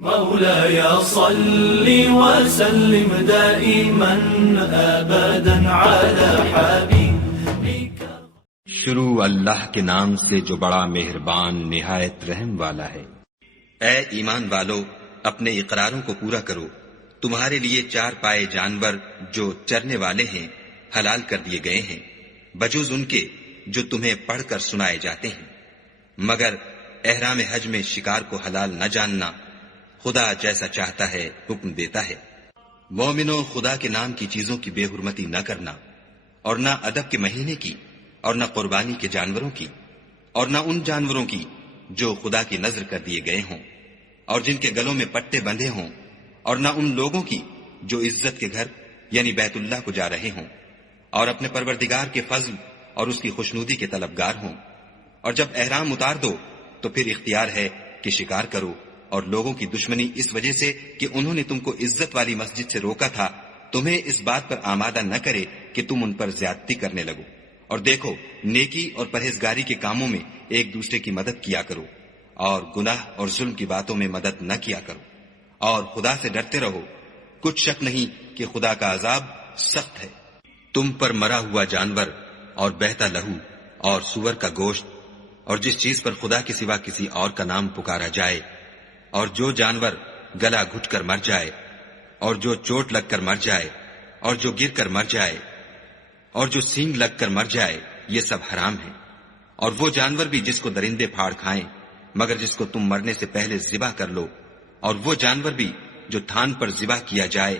مولاي صل وسلم دائما ابدا على حبيبك. شروع اللہ کے نام سے جو بڑا مہربان نہایت رحم والا ہے۔ اے ایمان والو، اپنے اقراروں کو پورا کرو۔ تمہارے لیے چار پائے جانور جو چرنے والے ہیں حلال کر دیے گئے ہیں، بجوز ان کے جو تمہیں پڑھ کر سنائے جاتے ہیں، مگر احرام حج میں شکار کو حلال نہ جاننا، خدا جیسا چاہتا ہے حکم دیتا ہے۔ مومنو، خدا کے نام کی چیزوں کی بے حرمتی نہ کرنا، اور نہ ادب کے مہینے کی، اور نہ قربانی کے جانوروں کی، اور نہ ان جانوروں کی جو خدا کی نذر کر دیے گئے ہوں اور جن کے گلوں میں پٹے بندھے ہوں، اور نہ ان لوگوں کی جو عزت کے گھر یعنی بیت اللہ کو جا رہے ہوں اور اپنے پروردگار کے فضل اور اس کی خوشنودی کے طلبگار ہوں۔ اور جب احرام اتار دو تو پھر اختیار ہے کہ شکار کرو، اور لوگوں کی دشمنی اس وجہ سے کہ انہوں نے تم کو عزت والی مسجد سے روکا تھا تمہیں اس بات پر آمادہ نہ کرے کہ تم ان پر زیادتی کرنے لگو۔ اور دیکھو، نیکی اور پرہیزگاری کے کاموں میں ایک دوسرے کی مدد کیا کرو، اور گناہ اور ظلم کی باتوں میں مدد نہ کیا کرو، اور خدا سے ڈرتے رہو۔ کچھ شک نہیں کہ خدا کا عذاب سخت ہے۔ تم پر مرا ہوا جانور اور بہتا لہو اور سور کا گوشت اور جس چیز پر خدا کے سوا کسی اور کا نام پکارا جائے، اور جو جانور گلا گھٹ کر مر جائے، اور جو چوٹ لگ کر مر جائے، اور جو گر کر مر جائے، اور جو سینگ لگ کر مر جائے، یہ سب حرام ہے۔ اور وہ جانور بھی جس کو درندے پھاڑ کھائیں، مگر جس کو تم مرنے سے پہلے ذبح کر لو، اور وہ جانور بھی جو تھان پر ذبح کیا جائے،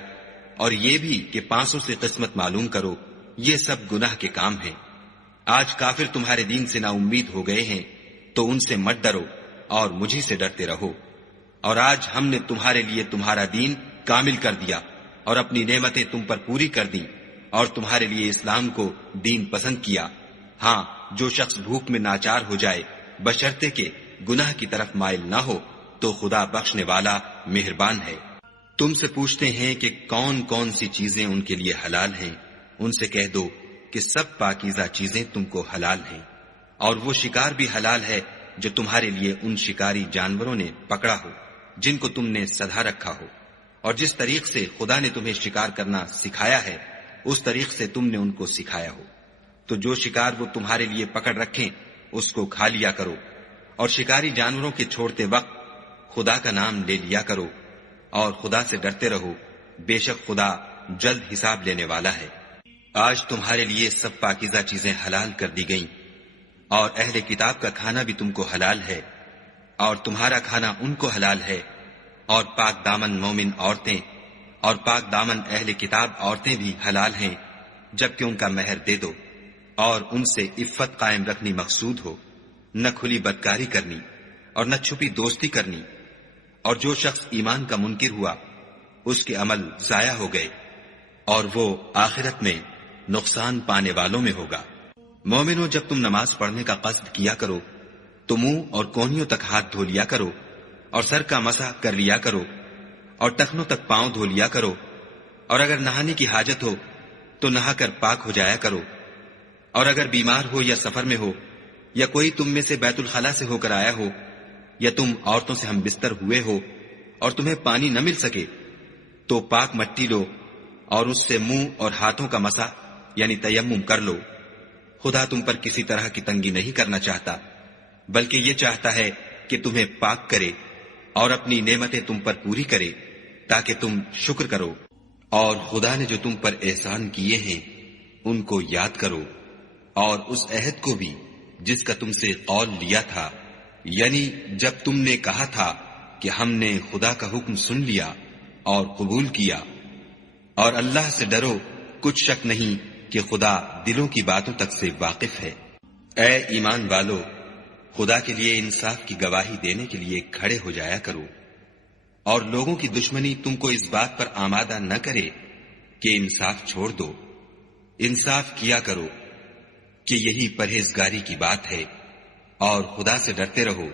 اور یہ بھی کہ پانسوں سے قسمت معلوم کرو، یہ سب گناہ کے کام ہیں۔ آج کافر تمہارے دین سے نا امید ہو گئے ہیں، تو ان سے مت ڈرو اور مجھی سے ڈرتے رہو۔ اور آج ہم نے تمہارے لیے تمہارا دین کامل کر دیا اور اپنی نعمتیں تم پر پوری کر دیں، اور تمہارے لیے اسلام کو دین پسند کیا۔ ہاں، جو شخص بھوک میں ناچار ہو جائے بشرطے کہ گناہ کی طرف مائل نہ ہو تو خدا بخشنے والا مہربان ہے۔ تم سے پوچھتے ہیں کہ کون کون سی چیزیں ان کے لیے حلال ہیں، ان سے کہہ دو کہ سب پاکیزہ چیزیں تم کو حلال ہیں، اور وہ شکار بھی حلال ہے جو تمہارے لیے ان شکاری جانوروں نے پکڑا ہو جن کو تم نے سدھا رکھا ہو، اور جس طریق سے خدا نے تمہیں شکار کرنا سکھایا ہے اس طریق سے تم نے ان کو سکھایا ہو۔ تو جو شکار وہ تمہارے لیے پکڑ رکھیں اس کو کھا لیا کرو، اور شکاری جانوروں کے چھوڑتے وقت خدا کا نام لے لیا کرو، اور خدا سے ڈرتے رہو، بے شک خدا جلد حساب لینے والا ہے۔ آج تمہارے لیے سب پاکیزہ چیزیں حلال کر دی گئیں، اور اہل کتاب کا کھانا بھی تم کو حلال ہے، اور تمہارا کھانا ان کو حلال ہے، اور پاک دامن مومن عورتیں اور پاک دامن اہل کتاب عورتیں بھی حلال ہیں، جبکہ ان کا مہر دے دو، اور ان سے عفت قائم رکھنی مقصود ہو، نہ کھلی بدکاری کرنی اور نہ چھپی دوستی کرنی۔ اور جو شخص ایمان کا منکر ہوا اس کے عمل ضائع ہو گئے، اور وہ آخرت میں نقصان پانے والوں میں ہوگا۔ مومنو، جب تم نماز پڑھنے کا قصد کیا کرو تو منہ اور کونیوں تک ہاتھ دھو لیا کرو، اور سر کا مسح کر لیا کرو، اور ٹخنوں تک پاؤں دھو لیا کرو، اور اگر نہانے کی حاجت ہو تو نہا کر پاک ہو جایا کرو، اور اگر بیمار ہو یا سفر میں ہو، یا کوئی تم میں سے بیت الخلا سے ہو کر آیا ہو، یا تم عورتوں سے ہم بستر ہوئے ہو اور تمہیں پانی نہ مل سکے، تو پاک مٹی لو اور اس سے منہ اور ہاتھوں کا مسح یعنی تیمم کر لو۔ خدا تم پر کسی طرح کی تنگی نہیں کرنا چاہتا، بلکہ یہ چاہتا ہے کہ تمہیں پاک کرے اور اپنی نعمتیں تم پر پوری کرے تاکہ تم شکر کرو۔ اور خدا نے جو تم پر احسان کیے ہیں ان کو یاد کرو، اور اس عہد کو بھی جس کا تم سے قول لیا تھا، یعنی جب تم نے کہا تھا کہ ہم نے خدا کا حکم سن لیا اور قبول کیا۔ اور اللہ سے ڈرو، کچھ شک نہیں کہ خدا دلوں کی باتوں تک سے واقف ہے۔ اے ایمان والو، خدا کے لیے انصاف کی گواہی دینے کے لیے کھڑے ہو جایا کرو، اور لوگوں کی دشمنی تم کو اس بات پر آمادہ نہ کرے کہ انصاف چھوڑ دو۔ انصاف کیا کرو کہ یہی پرہیزگاری کی بات ہے، اور خدا سے ڈرتے رہو۔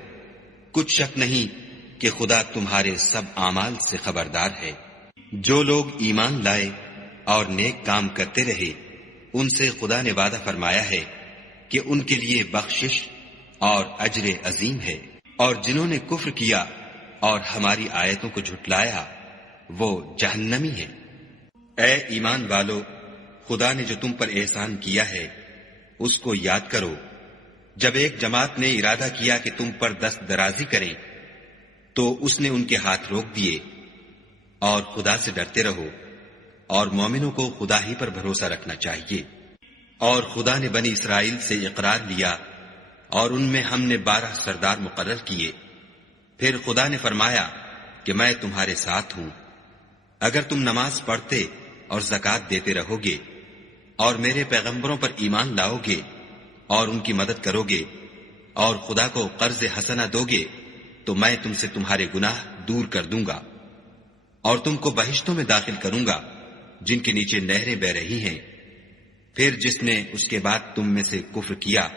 کچھ شک نہیں کہ خدا تمہارے سب اعمال سے خبردار ہے۔ جو لوگ ایمان لائے اور نیک کام کرتے رہے ان سے خدا نے وعدہ فرمایا ہے کہ ان کے لیے بخشش اور اجر عظیم ہے، اور جنہوں نے کفر کیا اور ہماری آیتوں کو جھٹلایا وہ جہنمی ہے۔ اے ایمان والو، خدا نے جو تم پر احسان کیا ہے اس کو یاد کرو۔ جب ایک جماعت نے ارادہ کیا کہ تم پر دست درازی کریں تو اس نے ان کے ہاتھ روک دیے، اور خدا سے ڈرتے رہو، اور مومنوں کو خدا ہی پر بھروسہ رکھنا چاہیے۔ اور خدا نے بنی اسرائیل سے اقرار لیا اور ان میں ہم نے 12 سردار مقرر کیے۔ پھر خدا نے فرمایا کہ میں تمہارے ساتھ ہوں، اگر تم نماز پڑھتے اور زکوٰۃ دیتے رہو گے اور میرے پیغمبروں پر ایمان لاؤ گے اور ان کی مدد کرو گے اور خدا کو قرض حسنہ دو گے تو میں تم سے تمہارے گناہ دور کر دوں گا اور تم کو بہشتوں میں داخل کروں گا جن کے نیچے نہریں بہ رہی ہیں۔ پھر جس نے اس کے بعد تم میں سے کفر کیا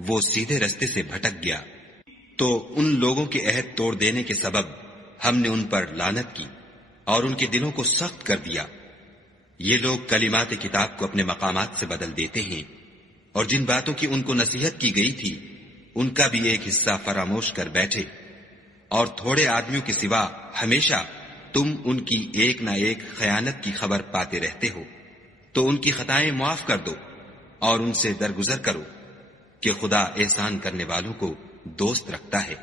وہ سیدھے رستے سے بھٹک گیا، تو ان لوگوں کے عہد توڑ دینے کے سبب ہم نے ان پر لعنت کی اور ان کے دلوں کو سخت کر دیا۔ یہ لوگ کلمات کتاب کو اپنے مقامات سے بدل دیتے ہیں، اور جن باتوں کی ان کو نصیحت کی گئی تھی ان کا بھی ایک حصہ فراموش کر بیٹھے، اور تھوڑے آدمیوں کے سوا ہمیشہ تم ان کی ایک نہ ایک خیانت کی خبر پاتے رہتے ہو، تو ان کی خطائیں معاف کر دو اور ان سے درگزر کرو کہ خدا احسان کرنے والوں کو دوست رکھتا ہے۔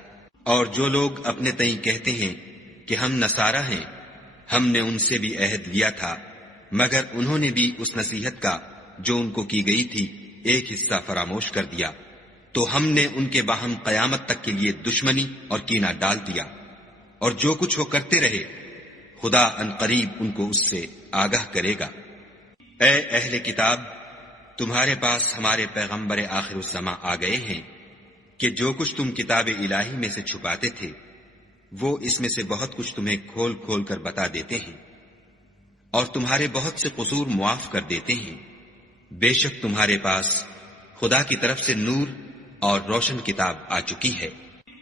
اور جو لوگ اپنے تئیں کہتے ہیں کہ ہم نصارہ ہیں، ہم نے ان سے بھی عہد لیا تھا، مگر انہوں نے بھی اس نصیحت کا جو ان کو کی گئی تھی ایک حصہ فراموش کر دیا، تو ہم نے ان کے باہم قیامت تک کے لیے دشمنی اور کینہ ڈال دیا۔ اور جو کچھ وہ کرتے رہے خدا عنقریب ان کو اس سے آگاہ کرے گا۔ اے اہل کتاب، تمہارے پاس ہمارے پیغمبر آخر الزماں آ گئے ہیں کہ جو کچھ تم کتاب الہی میں سے چھپاتے تھے وہ اس میں سے بہت کچھ تمہیں کھول کھول کر بتا دیتے ہیں، اور تمہارے بہت سے قصور معاف کر دیتے ہیں۔ بے شک تمہارے پاس خدا کی طرف سے نور اور روشن کتاب آ چکی ہے،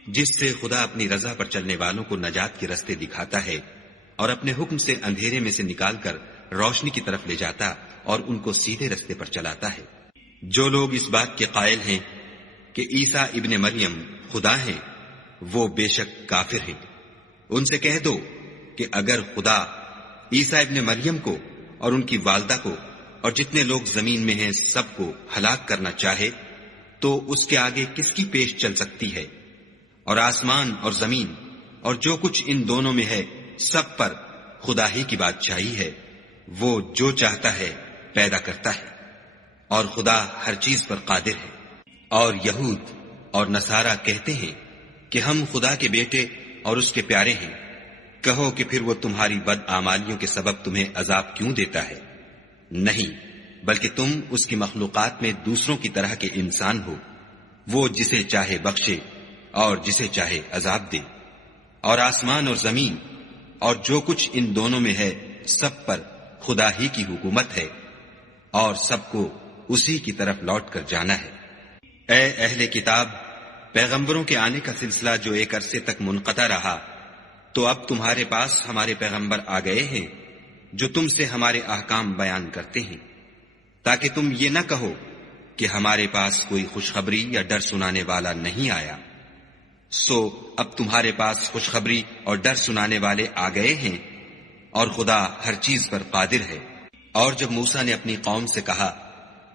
جس سے خدا اپنی رضا پر چلنے والوں کو نجات کے رستے دکھاتا ہے اور اپنے حکم سے اندھیرے میں سے نکال کر روشنی کی طرف لے جاتا اور ان کو سیدھے رستے پر چلاتا ہے۔ جو لوگ اس بات کے قائل ہیں کہ عیسیٰ ابن مریم خدا ہیں وہ بے شک کافر ہیں۔ ان سے کہہ دو کہ اگر خدا عیسیٰ ابن مریم کو اور ان کی والدہ کو اور جتنے لوگ زمین میں ہیں سب کو ہلاک کرنا چاہے تو اس کے آگے کس کی پیش چل سکتی ہے؟ اور آسمان اور زمین اور جو کچھ ان دونوں میں ہے سب پر خدا ہی کی بادشاہی ہے، وہ جو چاہتا ہے پیدا کرتا ہے، اور خدا ہر چیز پر قادر ہے۔ اور یہود اور نصارہ کہتے ہیں کہ ہم خدا کے بیٹے اور اس کے پیارے ہیں۔ کہو کہ پھر وہ تمہاری بد اعمالیوں کے سبب تمہیں عذاب کیوں دیتا ہے؟ نہیں، بلکہ تم اس کی مخلوقات میں دوسروں کی طرح کے انسان ہو، وہ جسے چاہے بخشے اور جسے چاہے عذاب دے۔ اور آسمان اور زمین اور جو کچھ ان دونوں میں ہے سب پر خدا ہی کی حکومت ہے، اور سب کو اسی کی طرف لوٹ کر جانا ہے۔ اے اہل کتاب، پیغمبروں کے آنے کا سلسلہ جو ایک عرصے تک منقطع رہا، تو اب تمہارے پاس ہمارے پیغمبر آ گئے ہیں جو تم سے ہمارے احکام بیان کرتے ہیں، تاکہ تم یہ نہ کہو کہ ہمارے پاس کوئی خوشخبری یا ڈر سنانے والا نہیں آیا۔ سو اب تمہارے پاس خوشخبری اور ڈر سنانے والے آ گئے ہیں، اور خدا ہر چیز پر قادر ہے۔ اور جب موسیٰ نے اپنی قوم سے کہا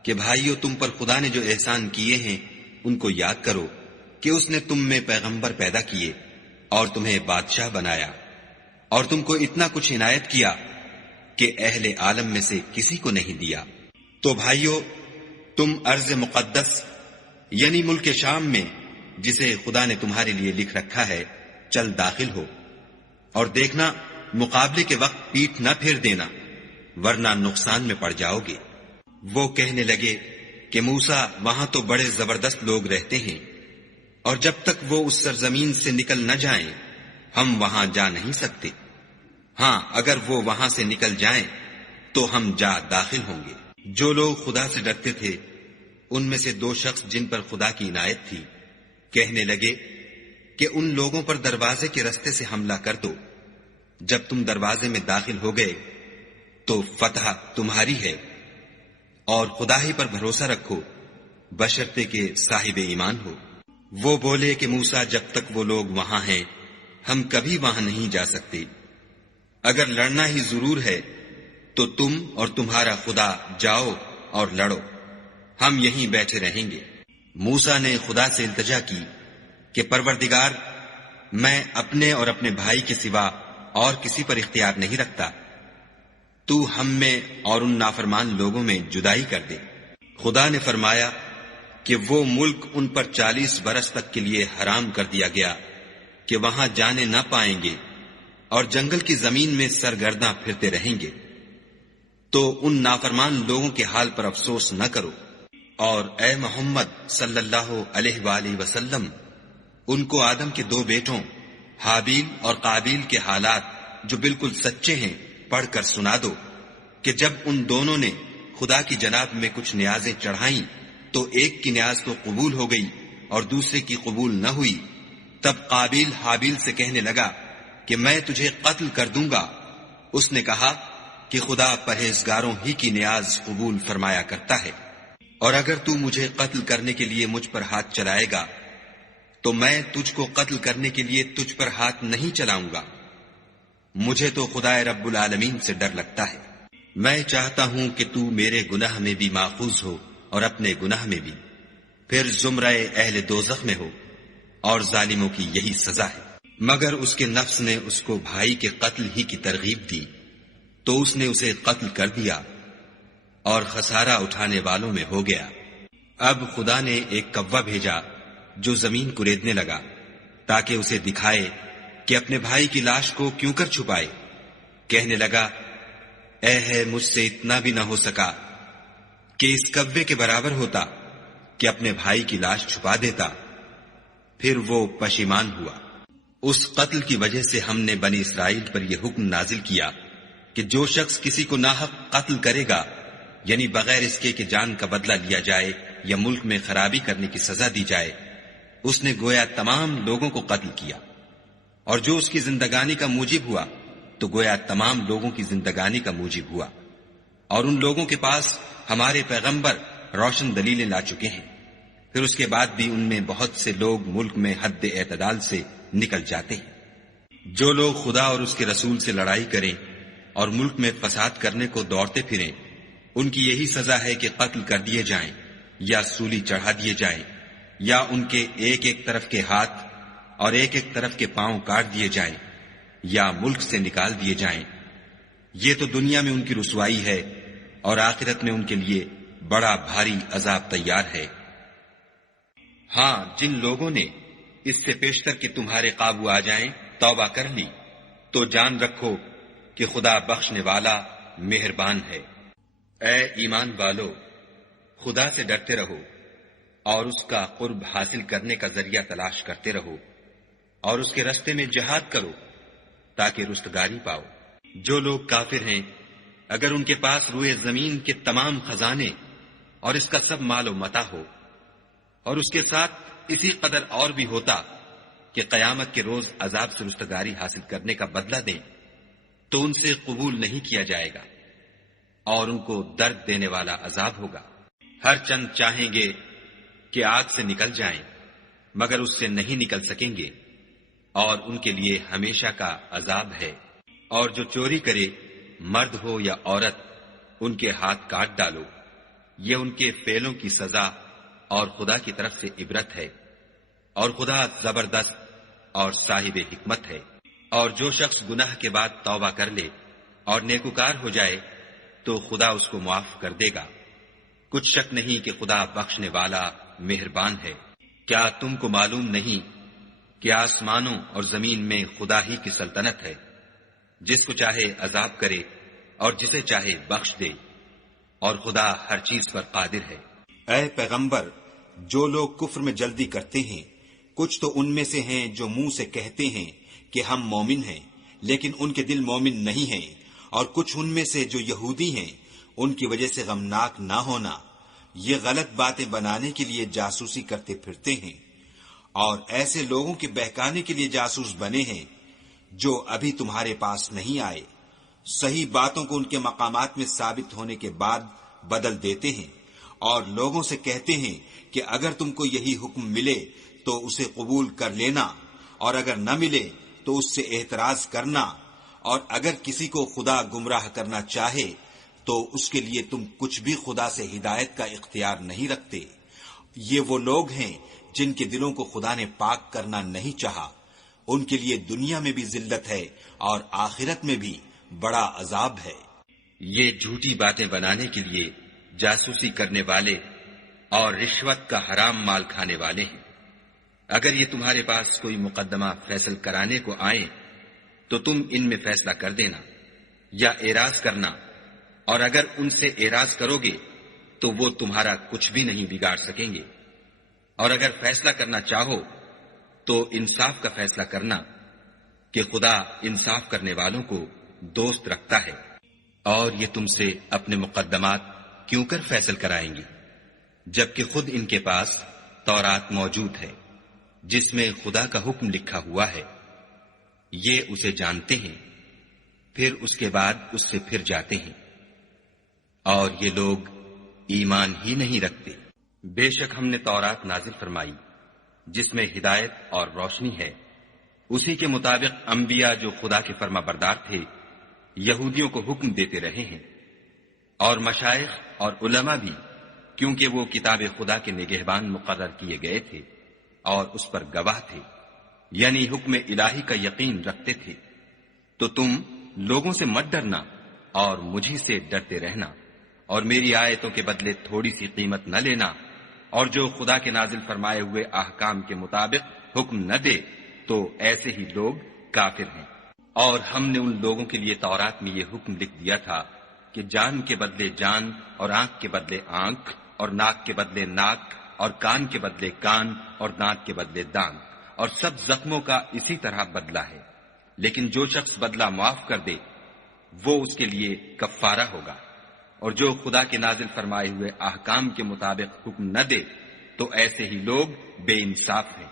کہ بھائیو، تم پر خدا نے جو احسان کیے ہیں ان کو یاد کرو کہ اس نے تم میں پیغمبر پیدا کیے اور تمہیں بادشاہ بنایا، اور تم کو اتنا کچھ عنایت کیا کہ اہل عالم میں سے کسی کو نہیں دیا۔ تو بھائیو، تم ارض مقدس یعنی ملک شام میں جسے خدا نے تمہارے لیے لکھ رکھا ہے چل داخل ہو، اور دیکھنا مقابلے کے وقت پیٹھ نہ پھیر دینا ورنہ نقصان میں پڑ جاؤ گے۔ وہ کہنے لگے کہ موسیٰ، وہاں تو بڑے زبردست لوگ رہتے ہیں، اور جب تک وہ اس سرزمین سے نکل نہ جائیں ہم وہاں جا نہیں سکتے۔ ہاں، اگر وہ وہاں سے نکل جائیں تو ہم جا داخل ہوں گے۔ جو لوگ خدا سے ڈرتے تھے ان میں سے 2 شخص جن پر خدا کی عنایت تھی کہنے لگے کہ ان لوگوں پر دروازے کے رستے سے حملہ کر دو۔ جب تم دروازے میں داخل ہو گئے تو فتح تمہاری ہے، اور خدا ہی پر بھروسہ رکھو بشرطے کہ صاحب ایمان ہو۔ وہ بولے کہ موسیٰ، جب تک وہ لوگ وہاں ہیں ہم کبھی وہاں نہیں جا سکتے۔ اگر لڑنا ہی ضرور ہے تو تم اور تمہارا خدا جاؤ اور لڑو، ہم یہیں بیٹھے رہیں گے۔ موسیٰ نے خدا سے التجا کی کہ پروردگار، میں اپنے اور اپنے بھائی کے سوا اور کسی پر اختیار نہیں رکھتا، تو ہم میں اور ان نافرمان لوگوں میں جدائی کر دے۔ خدا نے فرمایا کہ وہ ملک ان پر 40 برس تک کے لیے حرام کر دیا گیا کہ وہاں جانے نہ پائیں گے اور جنگل کی زمین میں سرگرداں پھرتے رہیں گے۔ تو ان نافرمان لوگوں کے حال پر افسوس نہ کرو، اور اے محمد صلی اللہ علیہ وآلہ وسلم، ان کو آدم کے 2 بیٹوں حابیل اور قابیل کے حالات جو بالکل سچے ہیں پڑھ کر سنا دو کہ جب ان دونوں نے خدا کی جناب میں کچھ نیازیں چڑھائیں تو ایک کی نیاز تو قبول ہو گئی اور دوسرے کی قبول نہ ہوئی۔ تب قابیل حابیل سے کہنے لگا کہ میں تجھے قتل کر دوں گا۔ اس نے کہا کہ خدا پرہیزگاروں ہی کی نیاز قبول فرمایا کرتا ہے، اور اگر تو مجھے قتل کرنے کے لیے مجھ پر ہاتھ چلائے گا تو میں تجھ کو قتل کرنے کے لیے تجھ پر ہاتھ نہیں چلاؤں گا۔ مجھے تو خدا رب العالمین سے ڈر لگتا ہے۔ میں چاہتا ہوں کہ تو میرے گناہ میں بھی ماخوذ ہو اور اپنے گناہ میں بھی، پھر زمرہ اہل دوزخ میں ہو، اور ظالموں کی یہی سزا ہے۔ مگر اس کے نفس نے اس کو بھائی کے قتل ہی کی ترغیب دی تو اس نے اسے قتل کر دیا اور خسارہ اٹھانے والوں میں ہو گیا۔ اب خدا نے ایک کوا بھیجا جو زمین کریدنے لگا تاکہ اسے دکھائے کہ اپنے بھائی کی لاش کو کیوں کر چھپائے۔ کہنے لگا، اے ہے مجھ سے اتنا بھی نہ ہو سکا کہ اس کوے کے برابر ہوتا کہ اپنے بھائی کی لاش چھپا دیتا۔ پھر وہ پشیمان ہوا۔ اس قتل کی وجہ سے ہم نے بنی اسرائیل پر یہ حکم نازل کیا کہ جو شخص کسی کو ناحق قتل کرے گا، یعنی بغیر اس کے کہ جان کا بدلہ لیا جائے یا ملک میں خرابی کرنے کی سزا دی جائے، اس نے گویا تمام لوگوں کو قتل کیا، اور جو اس کی زندگانی کا موجب ہوا تو گویا تمام لوگوں کی زندگانی کا موجب ہوا۔ اور ان لوگوں کے پاس ہمارے پیغمبر روشن دلیلیں لا چکے ہیں، پھر اس کے بعد بھی ان میں بہت سے لوگ ملک میں حد اعتدال سے نکل جاتے ہیں۔ جو لوگ خدا اور اس کے رسول سے لڑائی کریں اور ملک میں فساد کرنے کو دوڑتے پھریں، ان کی یہی سزا ہے کہ قتل کر دیے جائیں یا سولی چڑھا دیے جائیں، یا ان کے ایک ایک طرف کے ہاتھ اور ایک ایک طرف کے پاؤں کاٹ دیے جائیں یا ملک سے نکال دیے جائیں۔ یہ تو دنیا میں ان کی رسوائی ہے، اور آخرت میں ان کے لیے بڑا بھاری عذاب تیار ہے۔ ہاں، جن لوگوں نے اس سے پیشتر کہ تمہارے قابو آ جائیں توبہ کر لی تو جان رکھو کہ خدا بخشنے والا مہربان ہے۔ اے ایمان والو، خدا سے ڈرتے رہو اور اس کا قرب حاصل کرنے کا ذریعہ تلاش کرتے رہو، اور اس کے رستے میں جہاد کرو تاکہ رستگاری پاؤ۔ جو لوگ کافر ہیں، اگر ان کے پاس روئے زمین کے تمام خزانے اور اس کا سب مال و متاع ہو، اور اس کے ساتھ اسی قدر اور بھی ہوتا کہ قیامت کے روز عذاب سے رستگاری حاصل کرنے کا بدلہ دیں، تو ان سے قبول نہیں کیا جائے گا، اور ان کو درد دینے والا عذاب ہوگا۔ ہر چند چاہیں گے کہ آگ سے نکل جائیں، مگر اس سے نہیں نکل سکیں گے، اور ان کے لیے ہمیشہ کا عذاب ہے۔ اور جو چوری کرے، مرد ہو یا عورت، ان کے ہاتھ کاٹ ڈالو، یہ ان کے فعلوں کی سزا اور خدا کی طرف سے عبرت ہے، اور خدا زبردست اور صاحب حکمت ہے۔ اور جو شخص گناہ کے بعد توبہ کر لے اور نیکوکار ہو جائے تو خدا اس کو معاف کر دے گا۔ کچھ شک نہیں کہ خدا بخشنے والا مہربان ہے۔ کیا تم کو معلوم نہیں کہ آسمانوں اور زمین میں خدا ہی کی سلطنت ہے، جس کو چاہے عذاب کرے اور جسے چاہے بخش دے، اور خدا ہر چیز پر قادر ہے۔ اے پیغمبر، جو لوگ کفر میں جلدی کرتے ہیں، کچھ تو ان میں سے ہیں جو منہ سے کہتے ہیں کہ ہم مومن ہیں، لیکن ان کے دل مومن نہیں ہیں، اور کچھ ان میں سے جو یہودی ہیں، ان کی وجہ سے غمناک نہ ہونا، یہ غلط باتیں بنانے کے لیے جاسوسی کرتے پھرتے ہیں، اور ایسے لوگوں کے بہکانے کے لیے جاسوس بنے ہیں جو ابھی تمہارے پاس نہیں آئے، صحیح باتوں کو ان کے مقامات میں ثابت ہونے کے بعد بدل دیتے ہیں، اور لوگوں سے کہتے ہیں کہ اگر تم کو یہی حکم ملے تو اسے قبول کر لینا، اور اگر نہ ملے تو اس سے اعتراض کرنا، اور اگر کسی کو خدا گمراہ کرنا چاہے تو اس کے لیے تم کچھ بھی خدا سے ہدایت کا اختیار نہیں رکھتے۔ یہ وہ لوگ ہیں جن کے دلوں کو خدا نے پاک کرنا نہیں چاہا، ان کے لیے دنیا میں بھی ذلت ہے اور آخرت میں بھی بڑا عذاب ہے۔ یہ جھوٹی باتیں بنانے کے لیے جاسوسی کرنے والے اور رشوت کا حرام مال کھانے والے ہیں۔ اگر یہ تمہارے پاس کوئی مقدمہ فیصل کرانے کو آئیں تو تم ان میں فیصلہ کر دینا یا اعراض کرنا، اور اگر ان سے اعراض کرو گے تو وہ تمہارا کچھ بھی نہیں بگاڑ سکیں گے، اور اگر فیصلہ کرنا چاہو تو انصاف کا فیصلہ کرنا کہ خدا انصاف کرنے والوں کو دوست رکھتا ہے۔ اور یہ تم سے اپنے مقدمات کیوں کر فیصل کرائیں گے جبکہ خود ان کے پاس تورات موجود ہے جس میں خدا کا حکم لکھا ہوا ہے۔ یہ اسے جانتے ہیں، پھر اس کے بعد اس سے پھر جاتے ہیں، اور یہ لوگ ایمان ہی نہیں رکھتے۔ بے شک ہم نے تورات نازل فرمائی جس میں ہدایت اور روشنی ہے، اسی کے مطابق انبیاء جو خدا کے فرما بردار تھے یہودیوں کو حکم دیتے رہے ہیں، اور مشائخ اور علماء بھی، کیونکہ وہ کتاب خدا کے نگہبان مقرر کیے گئے تھے اور اس پر گواہ تھے، یعنی حکم الہی کا یقین رکھتے تھے۔ تو تم لوگوں سے مت ڈرنا اور مجھی سے ڈرتے رہنا، اور میری آیتوں کے بدلے تھوڑی سی قیمت نہ لینا، اور جو خدا کے نازل فرمائے ہوئے احکام کے مطابق حکم نہ دے تو ایسے ہی لوگ کافر ہیں۔ اور ہم نے ان لوگوں کے لیے تورات میں یہ حکم لکھ دیا تھا کہ جان کے بدلے جان، اور آنکھ کے بدلے آنکھ، اور ناک کے بدلے ناک، اور کان کے بدلے کان، اور دانت کے بدلے دانت، اور سب زخموں کا اسی طرح بدلہ ہے، لیکن جو شخص بدلہ معاف کر دے وہ اس کے لیے کفارہ ہوگا، اور جو خدا کے نازل فرمائے ہوئے احکام کے مطابق حکم نہ دے تو ایسے ہی لوگ بے انصاف ہیں۔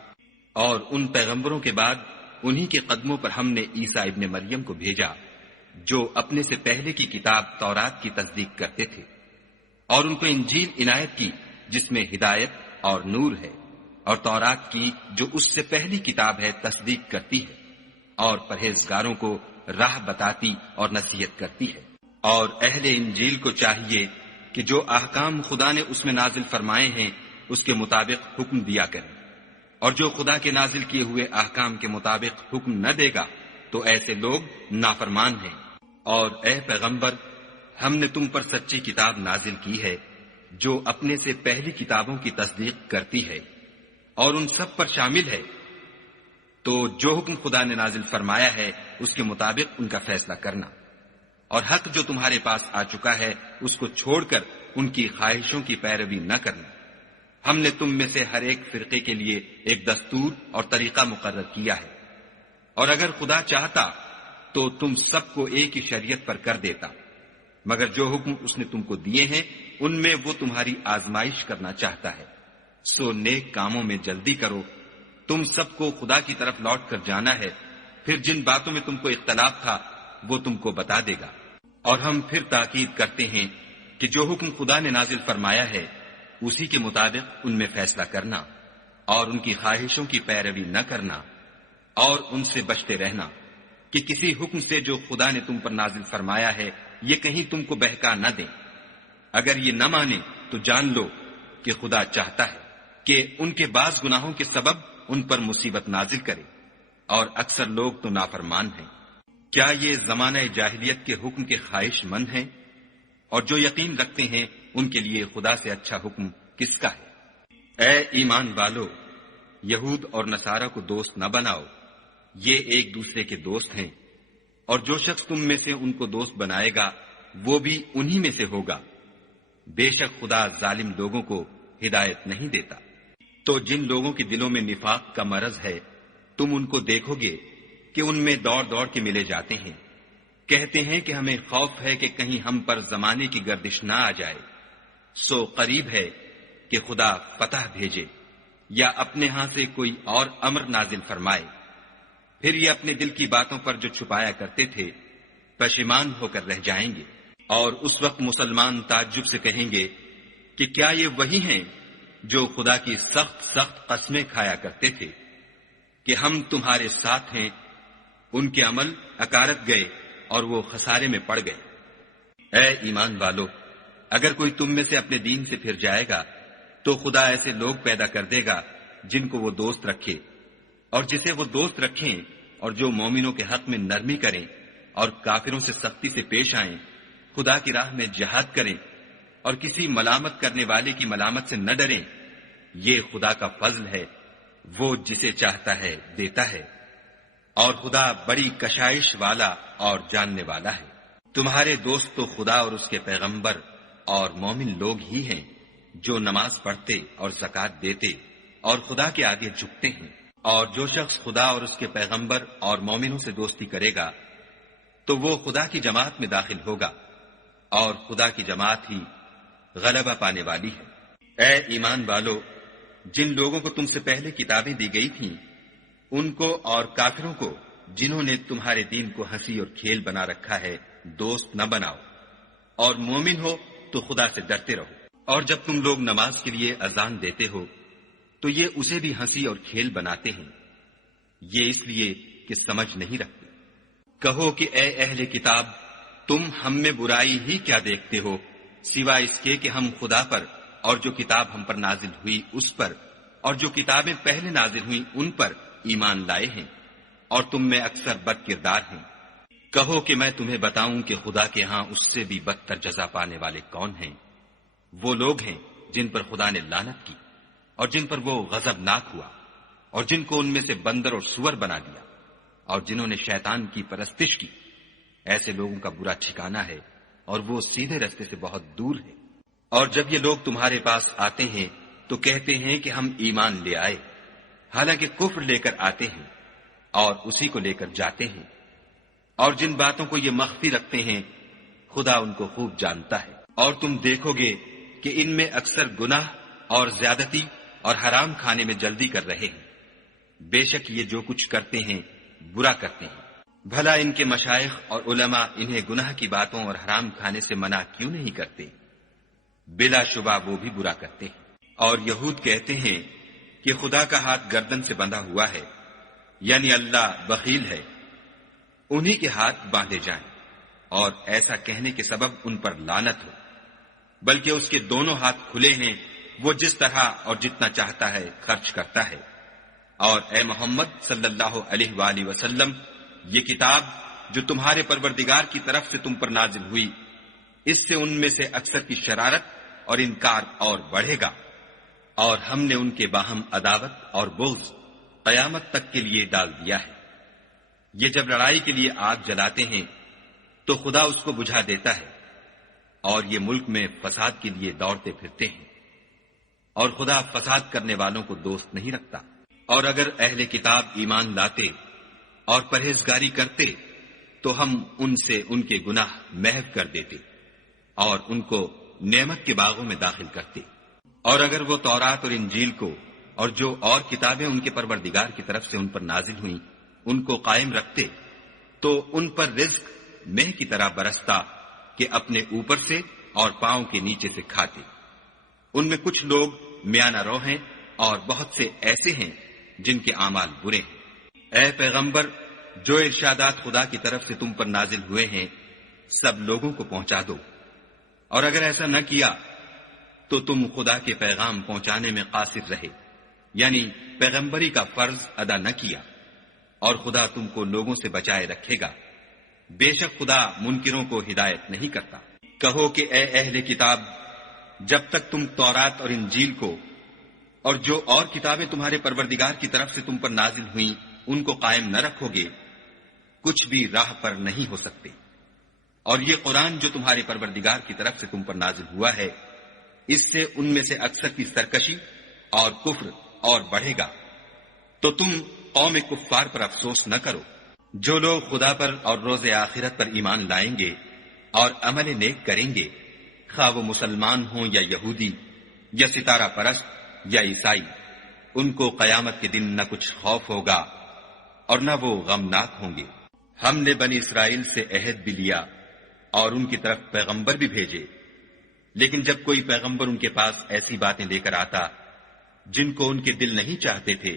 اور ان پیغمبروں کے بعد انہی کے قدموں پر ہم نے عیسیٰ ابن مریم کو بھیجا جو اپنے سے پہلے کی کتاب تورات کی تصدیق کرتے تھے، اور ان کو انجیل عنایت کی جس میں ہدایت اور نور ہے، اور تورات کی جو اس سے پہلی کتاب ہے تصدیق کرتی ہے، اور پرہیزگاروں کو راہ بتاتی اور نصیحت کرتی ہے۔ اور اہل انجیل کو چاہیے کہ جو احکام خدا نے اس میں نازل فرمائے ہیں اس کے مطابق حکم دیا کریں، اور جو خدا کے نازل کیے ہوئے احکام کے مطابق حکم نہ دے گا تو ایسے لوگ نافرمان ہیں۔ اور اے پیغمبر، ہم نے تم پر سچی کتاب نازل کی ہے جو اپنے سے پہلی کتابوں کی تصدیق کرتی ہے اور ان سب پر شامل ہے، تو جو حکم خدا نے نازل فرمایا ہے اس کے مطابق ان کا فیصلہ کرنا، اور حق جو تمہارے پاس آ چکا ہے اس کو چھوڑ کر ان کی خواہشوں کی پیروی نہ کرنا۔ ہم نے تم میں سے ہر ایک فرقے کے لیے ایک دستور اور طریقہ مقرر کیا ہے، اور اگر خدا چاہتا تو تم سب کو ایک ہی شریعت پر کر دیتا، مگر جو حکم اس نے تم کو دیے ہیں ان میں وہ تمہاری آزمائش کرنا چاہتا ہے۔ سو نیک کاموں میں جلدی کرو، تم سب کو خدا کی طرف لوٹ کر جانا ہے، پھر جن باتوں میں تم کو اختلاف تھا وہ تم کو بتا دے گا۔ اور ہم پھر تاکید کرتے ہیں کہ جو حکم خدا نے نازل فرمایا ہے اسی کے مطابق ان میں فیصلہ کرنا، اور ان کی خواہشوں کی پیروی نہ کرنا، اور ان سے بچتے رہنا کہ کسی حکم سے جو خدا نے تم پر نازل فرمایا ہے یہ کہیں تم کو بہکا نہ دیں۔ اگر یہ نہ مانے تو جان لو کہ خدا چاہتا ہے کہ ان کے بعض گناہوں کے سبب ان پر مصیبت نازل کرے، اور اکثر لوگ تو نافرمان ہیں۔ کیا یہ زمانہ جاہلیت کے حکم کے خواہش مند ہیں؟ اور جو یقین رکھتے ہیں ان کے لیے خدا سے اچھا حکم کس کا ہے؟ اے ایمان والو، یہود اور نصارہ کو دوست نہ بناؤ، یہ ایک دوسرے کے دوست ہیں، اور جو شخص تم میں سے ان کو دوست بنائے گا وہ بھی انہی میں سے ہوگا۔ بے شک خدا ظالم لوگوں کو ہدایت نہیں دیتا۔ تو جن لوگوں کے دلوں میں نفاق کا مرض ہے تم ان کو دیکھو گے کہ ان میں دوڑ دوڑ کے ملے جاتے ہیں، کہتے ہیں کہ ہمیں خوف ہے کہ کہیں ہم پر زمانے کی گردش نہ آ جائے۔ سو قریب ہے کہ خدا فتح بھیجے یا اپنے ہاں سے کوئی اور امر نازل فرمائے، پھر یہ اپنے دل کی باتوں پر جو چھپایا کرتے تھے پشیمان ہو کر رہ جائیں گے۔ اور اس وقت مسلمان تعجب سے کہیں گے کہ کیا یہ وہی ہیں جو خدا کی سخت سخت قسمیں کھایا کرتے تھے کہ ہم تمہارے ساتھ ہیں ان کے عمل اکارت گئے اور وہ خسارے میں پڑ گئے۔ اے ایمان والو، اگر کوئی تم میں سے اپنے دین سے پھر جائے گا تو خدا ایسے لوگ پیدا کر دے گا جن کو وہ دوست رکھے، اور جسے وہ دوست رکھیں، اور جو مومنوں کے حق میں نرمی کریں اور کافروں سے سختی سے پیش آئیں، خدا کی راہ میں جہاد کریں اور کسی ملامت کرنے والے کی ملامت سے نہ ڈریں۔ یہ خدا کا فضل ہے، وہ جسے چاہتا ہے دیتا ہے، اور خدا بڑی کشائش والا اور جاننے والا ہے۔ تمہارے دوست تو خدا اور اس کے پیغمبر اور مومن لوگ ہی ہیں جو نماز پڑھتے اور زکوٰۃ دیتے اور خدا کے آگے جھکتے ہیں، اور جو شخص خدا اور اس کے پیغمبر اور مومنوں سے دوستی کرے گا تو وہ خدا کی جماعت میں داخل ہوگا، اور خدا کی جماعت ہی غلبہ پانے والی ہے۔ اے ایمان والو، جن لوگوں کو تم سے پہلے کتابیں دی گئی تھیں ان کو اور کافروں کو جنہوں نے تمہارے دین کو ہنسی اور کھیل بنا رکھا ہے دوست نہ بناؤ، اور مومن ہو تو خدا سے ڈرتے رہو۔ اور جب تم لوگ نماز کے لیے اذان دیتے ہو تو یہ اسے بھی ہنسی اور کھیل بناتے ہیں، یہ اس لیے کہ سمجھ نہیں رکھتے۔ کہو کہ اے اہل کتاب، تم ہم میں برائی ہی کیا دیکھتے ہو سوائے اس کے کہ ہم خدا پر اور جو کتاب ہم پر نازل ہوئی اس پر اور جو کتابیں پہلے نازل ہوئی ان پر ایمان لائے ہیں، اور تم میں اکثر بد کردار ہیں۔ کہو کہ میں تمہیں بتاؤں کہ خدا کے ہاں اس سے بھی بدتر جزا پانے والے کون ہیں؟ وہ لوگ ہیں جن پر خدا نے لعنت کی اور جن پر وہ غضبناک ہوا، اور جن کو ان میں سے بندر اور سور بنا دیا، اور جنہوں نے شیطان کی پرستش کی۔ ایسے لوگوں کا برا ٹھکانہ ہے اور وہ سیدھے رستے سے بہت دور ہے۔ اور جب یہ لوگ تمہارے پاس آتے ہیں تو کہتے ہیں کہ ہم ایمان لے آئے، حالانکہ کفر لے کر آتے ہیں اور اسی کو لے کر جاتے ہیں، اور جن باتوں کو یہ مخفی رکھتے ہیں خدا ان کو خوب جانتا ہے۔ اور تم دیکھو گے کہ ان میں اکثر گناہ اور زیادتی اور حرام کھانے میں جلدی کر رہے ہیں۔ بے شک یہ جو کچھ کرتے ہیں برا کرتے ہیں۔ بھلا ان کے مشائخ اور علماء انہیں گناہ کی باتوں اور حرام کھانے سے منع کیوں نہیں کرتے؟ بلا شبہ وہ بھی برا کرتے ہیں۔ اور یہود کہتے ہیں کہ خدا کا ہاتھ گردن سے بندھا ہوا ہے، یعنی اللہ بخیل ہے، انہی کے ہاتھ باندھے جائیں، اور ایسا کہنے کے سبب ان پر لعنت ہو، بلکہ اس کے دونوں ہاتھ کھلے ہیں، وہ جس طرح اور جتنا چاہتا ہے خرچ کرتا ہے۔ اور اے محمد صلی اللہ علیہ وآلہ وسلم، یہ کتاب جو تمہارے پروردگار کی طرف سے تم پر نازل ہوئی، اس سے ان میں سے اکثر کی شرارت اور انکار اور بڑھے گا، اور ہم نے ان کے باہم عداوت اور بغض قیامت تک کے لیے ڈال دیا ہے۔ یہ جب لڑائی کے لیے آگ جلاتے ہیں تو خدا اس کو بجھا دیتا ہے، اور یہ ملک میں فساد کے لیے دوڑتے پھرتے ہیں، اور خدا فساد کرنے والوں کو دوست نہیں رکھتا۔ اور اگر اہل کتاب ایمان لاتے اور پرہیزگاری کرتے تو ہم ان سے ان کے گناہ محو کر دیتے اور ان کو نعمت کے باغوں میں داخل کرتے۔ اور اگر وہ تورات اور انجیل کو اور جو اور کتابیں ان کے پروردگار کی طرف سے ان پر نازل ہوئیں ان کو قائم رکھتے تو ان پر رزق مہ کی طرح برستا کہ اپنے اوپر سے اور پاؤں کے نیچے سے کھاتے۔ ان میں کچھ لوگ میانہ رو ہیں اور بہت سے ایسے ہیں جن کے اعمال برے ہیں۔ اے پیغمبر، جو ارشادات خدا کی طرف سے تم پر نازل ہوئے ہیں سب لوگوں کو پہنچا دو، اور اگر ایسا نہ کیا تو تم خدا کے پیغام پہنچانے میں قاصر رہے، یعنی پیغمبری کا فرض ادا نہ کیا، اور خدا تم کو لوگوں سے بچائے رکھے گا۔ بے شک خدا منکروں کو ہدایت نہیں کرتا۔ کہو کہ اے اہل کتاب، جب تک تم تورات اور انجیل کو اور جو اور کتابیں تمہارے پروردگار کی طرف سے تم پر نازل ہوئیں ان کو قائم نہ رکھو گے کچھ بھی راہ پر نہیں ہو سکتے۔ اور یہ قرآن جو تمہارے پروردگار کی طرف سے تم پر نازل ہوا ہے اس سے ان میں سے اکثر کی سرکشی اور کفر اور بڑھے گا، تو تم قوم کفار پر افسوس نہ کرو۔ جو لوگ خدا پر اور روز آخرت پر ایمان لائیں گے اور عمل نیک کریں گے، خواہ وہ مسلمان ہوں یا یہودی یا ستارہ پرست یا عیسائی، ان کو قیامت کے دن نہ کچھ خوف ہوگا اور نہ وہ غمناک ہوں گے۔ ہم نے بنی اسرائیل سے عہد بھی لیا اور ان کی طرف پیغمبر بھی بھیجے، لیکن جب کوئی پیغمبر ان کے پاس ایسی باتیں لے کر آتا جن کو ان کے دل نہیں چاہتے تھے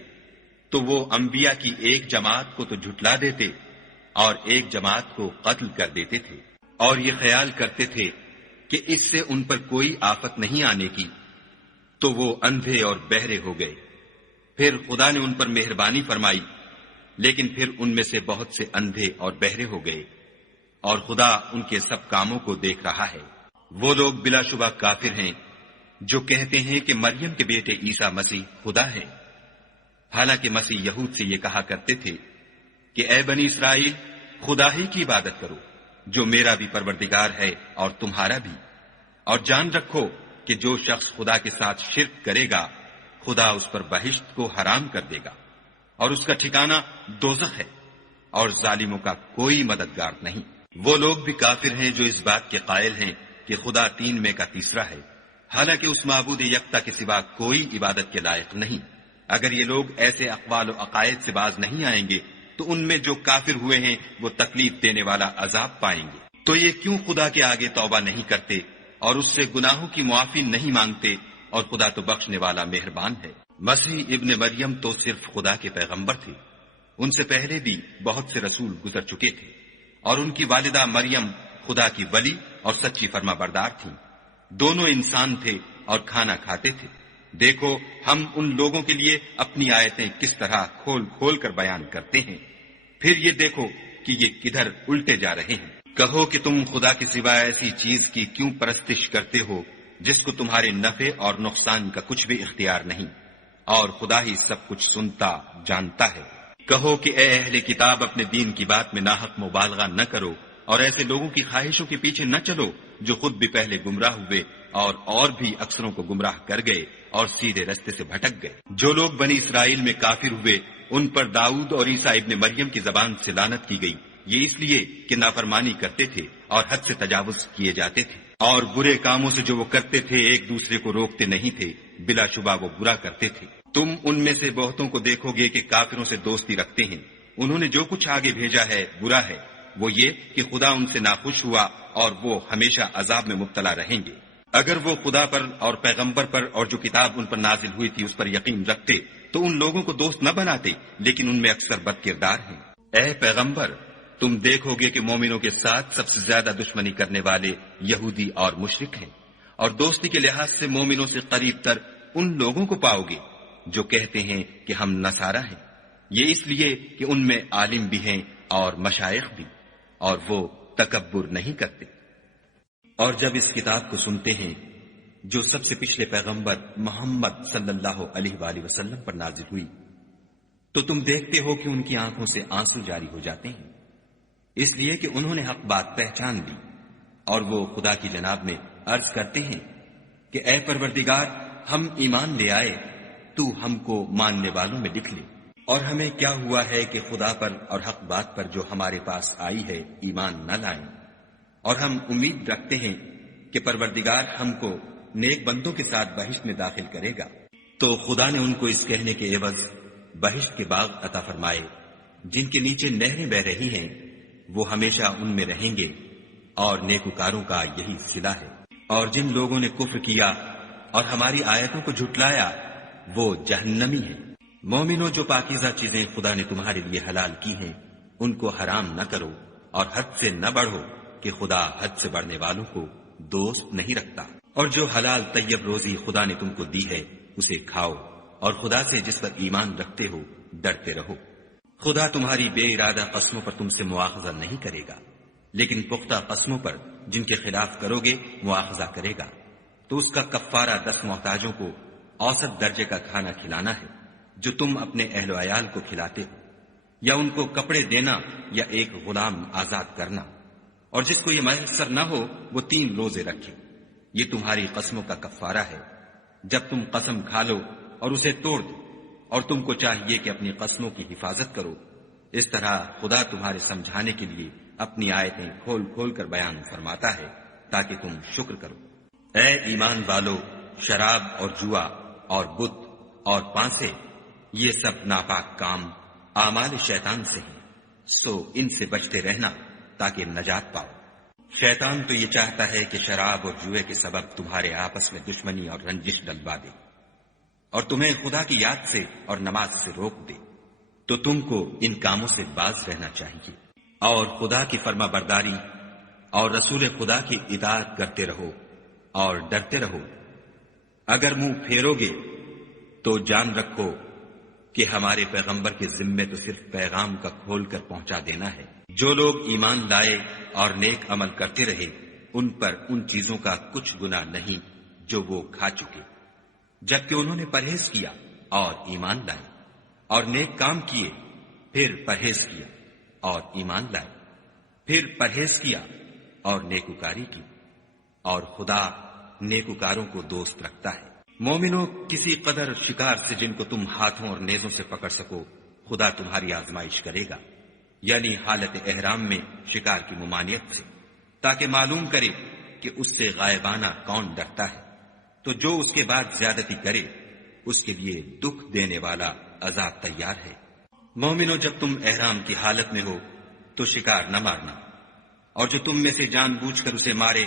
تو وہ انبیاء کی ایک جماعت کو تو جھٹلا دیتے اور ایک جماعت کو قتل کر دیتے تھے، اور یہ خیال کرتے تھے کہ اس سے ان پر کوئی آفت نہیں آنے کی، تو وہ اندھے اور بہرے ہو گئے۔ پھر خدا نے ان پر مہربانی فرمائی، لیکن پھر ان میں سے بہت سے اندھے اور بہرے ہو گئے، اور خدا ان کے سب کاموں کو دیکھ رہا ہے۔ وہ لوگ بلا شبہ کافر ہیں جو کہتے ہیں کہ مریم کے بیٹے عیسیٰ مسیح خدا ہے، حالانکہ مسیح یہود سے یہ کہا کرتے تھے کہ اے بنی اسرائیل، خدا ہی کی عبادت کرو جو میرا بھی پروردگار ہے اور تمہارا بھی، اور جان رکھو کہ جو شخص خدا کے ساتھ شرک کرے گا خدا اس پر بہشت کو حرام کر دے گا، اور اس کا ٹھکانہ دوزخ ہے، اور ظالموں کا کوئی مددگار نہیں۔ وہ لوگ بھی کافر ہیں جو اس بات کے قائل ہیں کہ خدا تین میں کا تیسرا ہے، حالانکہ اس معبود یکتا کے سوا کوئی عبادت کے لائق نہیں۔ اگر یہ لوگ ایسے اقوال و عقائد سے باز نہیں آئیں گے تو ان میں جو کافر ہوئے ہیں وہ تکلیف دینے والا عذاب پائیں گے۔ تو یہ کیوں خدا کے آگے توبہ نہیں کرتے اور اس سے گناہوں کی معافی نہیں مانگتے، اور خدا تو بخشنے والا مہربان ہے۔ مسیح ابن مریم تو صرف خدا کے پیغمبر تھے، ان سے پہلے بھی بہت سے رسول گزر چکے تھے، اور ان کی والدہ مریم خدا کی ولی اور سچی فرما بردار تھیں۔ دونوں انسان تھے اور کھانا کھاتے تھے۔ دیکھو ہم ان لوگوں کے لیے اپنی آیتیں کس طرح کھول کھول کر بیان کرتے ہیں، پھر یہ دیکھو کہ یہ کدھر الٹے جا رہے ہیں۔ کہو کہ تم خدا کے سوا ایسی چیز کی کیوں پرستش کرتے ہو جس کو تمہارے نفع اور نقصان کا کچھ بھی اختیار نہیں، اور خدا ہی سب کچھ سنتا جانتا ہے۔ کہو کہ اے اہل کتاب، اپنے دین کی بات میں ناحق مبالغہ نہ کرو، اور ایسے لوگوں کی خواہشوں کے پیچھے نہ چلو جو خود بھی پہلے گمراہ ہوئے اور بھی اکثروں کو گمراہ کر گئے اور سیدھے رستے سے بھٹک گئے۔ جو لوگ بنی اسرائیل میں کافر ہوئے ان پر داؤد اور عیسیٰ ابن مریم کی زبان سے لعنت کی گئی، یہ اس لیے کہ نافرمانی کرتے تھے اور حد سے تجاوز کیے جاتے تھے، اور برے کاموں سے جو وہ کرتے تھے ایک دوسرے کو روکتے نہیں تھے، بلا شبہ وہ برا کرتے تھے۔ تم ان میں سے بہتوں کو دیکھو گے کہ کافروں سے دوستی رکھتے ہیں، انہوں نے جو کچھ آگے بھیجا ہے برا ہے، وہ یہ کہ خدا ان سے ناخوش ہوا اور وہ ہمیشہ عذاب میں مبتلا رہیں گے۔ اگر وہ خدا پر اور پیغمبر پر اور جو کتاب ان پر نازل ہوئی تھی اس پر یقین رکھتے تو ان لوگوں کو دوست نہ بناتے، لیکن ان میں اکثر بد کردار ہیں۔ اے پیغمبر، تم دیکھو گے کہ مومنوں کے ساتھ سب سے زیادہ دشمنی کرنے والے یہودی اور مشرک ہیں، اور دوستی کے لحاظ سے مومنوں سے قریب تر ان لوگوں کو پاؤ گے جو کہتے ہیں کہ ہم نصارہ ہیں، یہ اس لیے کہ ان میں عالم بھی ہیں اور مشائخ بھی، اور وہ تکبر نہیں کرتے۔ اور جب اس کتاب کو سنتے ہیں جو سب سے پچھلے پیغمبر محمد صلی اللہ علیہ وآلہ وسلم پر نازل ہوئی، تو تم دیکھتے ہو کہ ان کی آنکھوں سے آنسو جاری ہو جاتے ہیں، اس لیے کہ انہوں نے حق بات پہچان لی، اور وہ خدا کی جناب میں عرض کرتے ہیں کہ اے پروردگار، ہم ایمان لے آئے، تو ہم کو ماننے والوں میں لکھ لے۔ اور ہمیں کیا ہوا ہے کہ خدا پر اور حق بات پر جو ہمارے پاس آئی ہے ایمان نہ لائیں، اور ہم امید رکھتے ہیں کہ پروردگار ہم کو نیک بندوں کے ساتھ بہشت میں داخل کرے گا۔ تو خدا نے ان کو اس کہنے کے عوض بہشت کے باغ عطا فرمائے جن کے نیچے نہریں بہ رہی ہیں، وہ ہمیشہ ان میں رہیں گے، اور نیکوکاروں کا یہی صلہ ہے۔ اور جن لوگوں نے کفر کیا اور ہماری آیتوں کو جھٹلایا وہ جہنمی ہیں۔ مومنوں، جو پاکیزہ چیزیں خدا نے تمہارے لیے حلال کی ہیں ان کو حرام نہ کرو، اور حد سے نہ بڑھو کہ خدا حد سے بڑھنے والوں کو دوست نہیں رکھتا۔ اور جو حلال طیب روزی خدا نے تم کو دی ہے اسے کھاؤ، اور خدا سے جس پر ایمان رکھتے ہو ڈرتے رہو۔ خدا تمہاری بے ارادہ قسموں پر تم سے مواخذہ نہیں کرے گا، لیکن پختہ قسموں پر جن کے خلاف کرو گے مواخذہ کرے گا، تو اس کا کفارہ 10 محتاجوں کو اوسط درجے کا کھانا کھلانا ہے جو تم اپنے اہل و عیال کو کھلاتے ہو، یا ان کو کپڑے دینا یا ایک غلام آزاد کرنا، اور جس کو یہ میسر نہ ہو وہ 3 روزے رکھے۔ یہ تمہاری قسموں کا کفارہ ہے جب تم قسم کھا لو اور اسے توڑ دو، اور تم کو چاہیے کہ اپنی قسموں کی حفاظت کرو۔ اس طرح خدا تمہارے سمجھانے کے لیے اپنی آیتیں کھول کھول کر بیان فرماتا ہے تاکہ تم شکر کرو۔ اے ایمان والو، شراب اور جوا اور بت اور پانسے، یہ سب ناپاک کام اعمال شیطان سے ہیں، سو ان سے بچتے رہنا تاکہ نجات پاؤ۔ شیطان تو یہ چاہتا ہے کہ شراب اور جوئے کے سبب تمہارے آپس میں دشمنی اور رنجش ڈلوا دے، اور تمہیں خدا کی یاد سے اور نماز سے روک دے، تو تم کو ان کاموں سے باز رہنا چاہیے۔ اور خدا کی فرما برداری اور رسول خدا کی اطاعت کرتے رہو اور ڈرتے رہو۔ اگر منہ پھیرو گے تو جان رکھو کہ ہمارے پیغمبر کے ذمے تو صرف پیغام کا کھول کر پہنچا دینا ہے۔ جو لوگ ایمان لائے اور نیک عمل کرتے رہے ان پر ان چیزوں کا کچھ گناہ نہیں جو وہ کھا چکے، جبکہ انہوں نے پرہیز کیا اور ایمان لائے اور نیک کام کیے، پھر پرہیز کیا اور ایمان لائے، پھر پرہیز کیا اور نیکوکاری کی، اور خدا نیکوکاروں کو دوست رکھتا ہے۔ مومنوں، کسی قدر شکار سے جن کو تم ہاتھوں اور نیزوں سے پکڑ سکو خدا تمہاری آزمائش کرے گا، یعنی حالت احرام میں شکار کی ممانعت سے، تاکہ معلوم کرے کہ اس سے غائبانہ کون ڈرتا ہے، تو جو اس کے بعد زیادتی کرے اس کے لیے دکھ دینے والا عذاب تیار ہے۔ مومنوں، جب تم احرام کی حالت میں ہو تو شکار نہ مارنا، اور جو تم میں سے جان بوجھ کر اسے مارے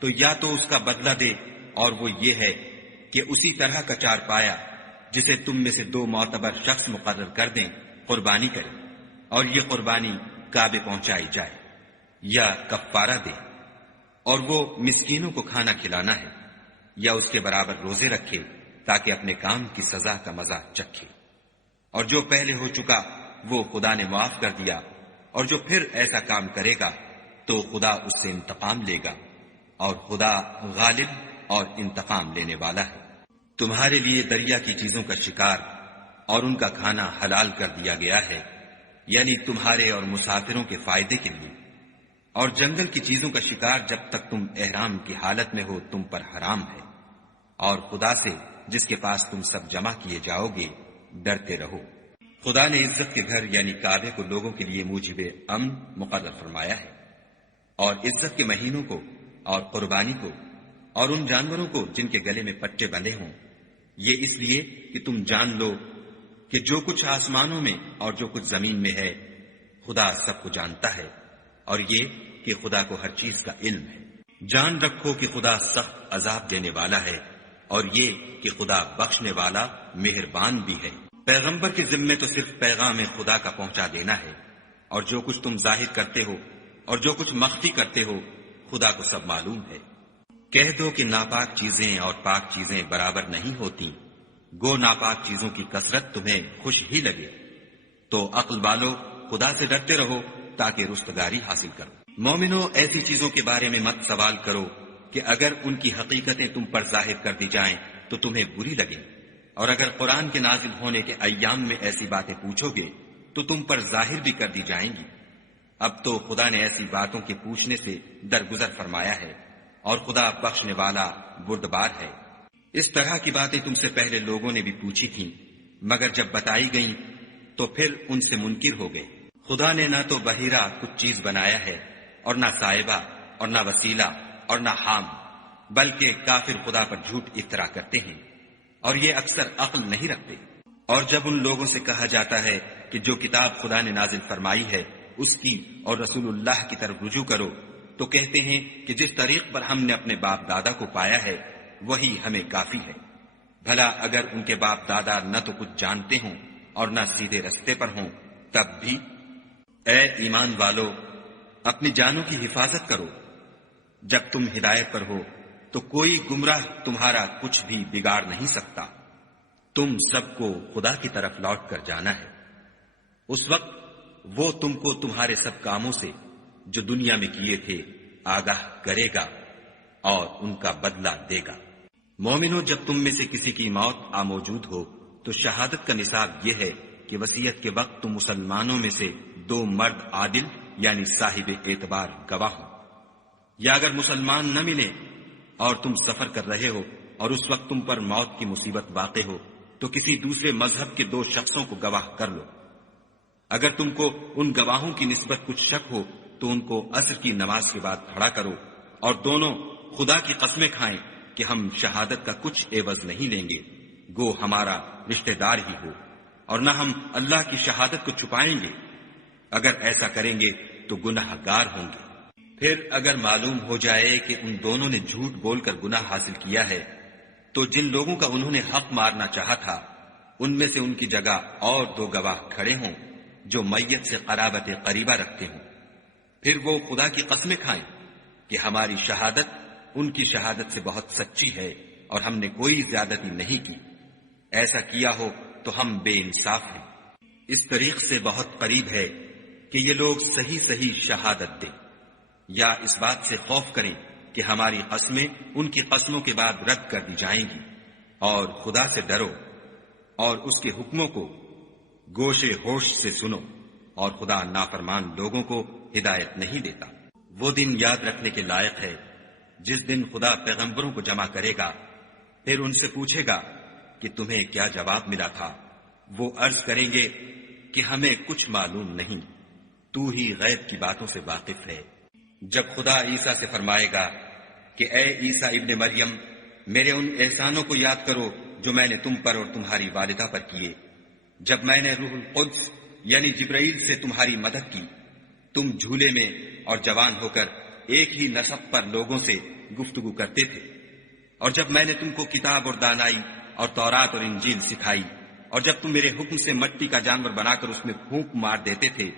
تو یا تو اس کا بدلہ دے، اور وہ یہ ہے کہ اسی طرح کا چار پایا جسے تم میں سے 2 معتبر شخص مقرر کر دیں قربانی کرے، اور یہ قربانی کعبے پہنچائی جائے، یا کفارہ دے، اور وہ مسکینوں کو کھانا کھلانا ہے، یا اس کے برابر روزے رکھے تاکہ اپنے کام کی سزا کا مزہ چکھے۔ اور جو پہلے ہو چکا وہ خدا نے معاف کر دیا، اور جو پھر ایسا کام کرے گا تو خدا اس سے انتقام لے گا، اور خدا غالب اور انتقام لینے والا ہے۔ تمہارے لیے دریا کی چیزوں کا شکار اور ان کا کھانا حلال کر دیا گیا ہے، یعنی تمہارے اور مسافروں کے فائدے کے لیے، اور جنگل کی چیزوں کا شکار جب تک تم احرام کی حالت میں ہو تم پر حرام ہے، اور خدا سے جس کے پاس تم سب جمع کیے جاؤ گے ڈرتے رہو۔ خدا نے عزت کے گھر یعنی کعبے کو لوگوں کے لیے موجب امن مقرر فرمایا ہے، اور عزت کے مہینوں کو اور قربانی کو اور ان جانوروں کو جن کے گلے میں پٹے بندھے ہوں، یہ اس لیے کہ تم جان لو کہ جو کچھ آسمانوں میں اور جو کچھ زمین میں ہے خدا سب کو جانتا ہے، اور یہ کہ خدا کو ہر چیز کا علم ہے۔ جان رکھو کہ خدا سخت عذاب دینے والا ہے، اور یہ کہ خدا بخشنے والا مہربان بھی ہے۔ پیغمبر کے ذمے تو صرف پیغام خدا کا پہنچا دینا ہے، اور جو کچھ تم ظاہر کرتے ہو اور جو کچھ مخفی کرتے ہو خدا کو سب معلوم ہے۔ کہہ دو کہ ناپاک چیزیں اور پاک چیزیں برابر نہیں ہوتی، گو ناپاک چیزوں کی کثرت تمہیں خوش ہی لگے، تو عقل والو خدا سے ڈرتے رہو تاکہ رستگاری حاصل کرو۔ مومنو، ایسی چیزوں کے بارے میں مت سوال کرو کہ اگر ان کی حقیقتیں تم پر ظاہر کر دی جائیں تو تمہیں بری لگیں، اور اگر قرآن کے نازل ہونے کے ایام میں ایسی باتیں پوچھو گے تو تم پر ظاہر بھی کر دی جائیں گی۔ اب تو خدا نے ایسی باتوں کے پوچھنے سے درگزر فرمایا ہے، اور خدا بخشنے والا بردبار ہے۔ اس طرح کی باتیں تم سے پہلے لوگوں نے بھی پوچھی تھیں، مگر جب بتائی گئیں تو پھر ان سے منکر ہو گئے۔ خدا نے نہ تو بحیرہ کچھ چیز بنایا ہے، اور نہ صاحبہ، اور نہ وسیلہ، اور نہ حام، بلکہ کافر خدا پر جھوٹ افترا کرتے ہیں، اور یہ اکثر عقل نہیں رکھتے۔ اور جب ان لوگوں سے کہا جاتا ہے کہ جو کتاب خدا نے نازل فرمائی ہے اس کی اور رسول اللہ کی طرف رجوع کرو، تو کہتے ہیں کہ جس طریق پر ہم نے اپنے باپ دادا کو پایا ہے وہی ہمیں کافی ہے۔ بھلا اگر ان کے باپ دادا نہ تو کچھ جانتے ہوں اور نہ سیدھے رستے پر ہوں تب بھی؟ اے ایمان والو، اپنی جانوں کی حفاظت کرو۔ جب تم ہدایت پر ہو تو کوئی گمراہ تمہارا کچھ بھی بگاڑ نہیں سکتا۔ تم سب کو خدا کی طرف لوٹ کر جانا ہے، اس وقت وہ تم کو تمہارے سب کاموں سے جو دنیا میں کیے تھے آگاہ کرے گا اور ان کا بدلہ دے گا۔ مومنو، جب تم میں سے کسی کی موت آ موجود ہو تو شہادت کا نصاب یہ ہے کہ وصیت کے وقت تم مسلمانوں میں سے 2 مرد عادل یعنی صاحب اعتبار گواہ ہو، یا اگر مسلمان نہ ملے اور تم سفر کر رہے ہو اور اس وقت تم پر موت کی مصیبت واقع ہو تو کسی دوسرے مذہب کے 2 شخصوں کو گواہ کر لو۔ اگر تم کو ان گواہوں کی نسبت کچھ شک ہو تو ان کو عصر کی نماز کے بعد کھڑا کرو، اور دونوں خدا کی قسمیں کھائیں کہ ہم شہادت کا کچھ عوض نہیں لیں گے، گو ہمارا رشتہ دار ہی ہو، اور نہ ہم اللہ کی شہادت کو چھپائیں گے۔ اگر ایسا کریں گے تو گناہ گار ہوں گے۔ پھر اگر معلوم ہو جائے کہ ان دونوں نے جھوٹ بول کر گناہ حاصل کیا ہے تو جن لوگوں کا انہوں نے حق مارنا چاہا تھا ان میں سے ان کی جگہ اور 2 گواہ کھڑے ہوں جو میت سے قرابت قریبہ رکھتے ہوں، پھر وہ خدا کی قسمیں کھائیں کہ ہماری شہادت ان کی شہادت سے بہت سچی ہے اور ہم نے کوئی زیادتی نہیں کی۔ ایسا کیا ہو تو ہم بے انصاف ہیں۔ اس طریق سے بہت قریب ہے کہ یہ لوگ صحیح صحیح شہادت دیں، یا اس بات سے خوف کریں کہ ہماری قسمیں ان کی قسموں کے بعد رد کر دی جائیں گی۔ اور خدا سے ڈرو اور اس کے حکموں کو گوشے ہوش سے سنو، اور خدا نافرمان لوگوں کو ہدایت نہیں دیتا۔ وہ دن یاد رکھنے کے لائق ہے جس دن خدا پیغمبروں کو جمع کرے گا، پھر ان سے پوچھے گا کہ تمہیں کیا جواب ملا تھا۔ وہ عرض کریں گے کہ ہمیں کچھ معلوم نہیں، تو ہی غیب کی باتوں سے واقف ہے۔ جب خدا عیسیٰ سے فرمائے گا کہ اے عیسیٰ ابن مریم، میرے ان احسانوں کو یاد کرو جو میں نے تم پر اور تمہاری والدہ پر کیے، جب میں نے روح القدس یعنی جبرائیل سے تمہاری مدد کی، تم جھولے میں اور جوان ہو کر ایک ہی نسب پر لوگوں سے گفتگو کرتے تھے، اور جب میں نے تم کو کتاب اور دانائی اور تورات اور انجیل سکھائی، اور جب تم میرے حکم سے مٹی کا جانور بنا کر اس میں پھونک مار دیتے تھے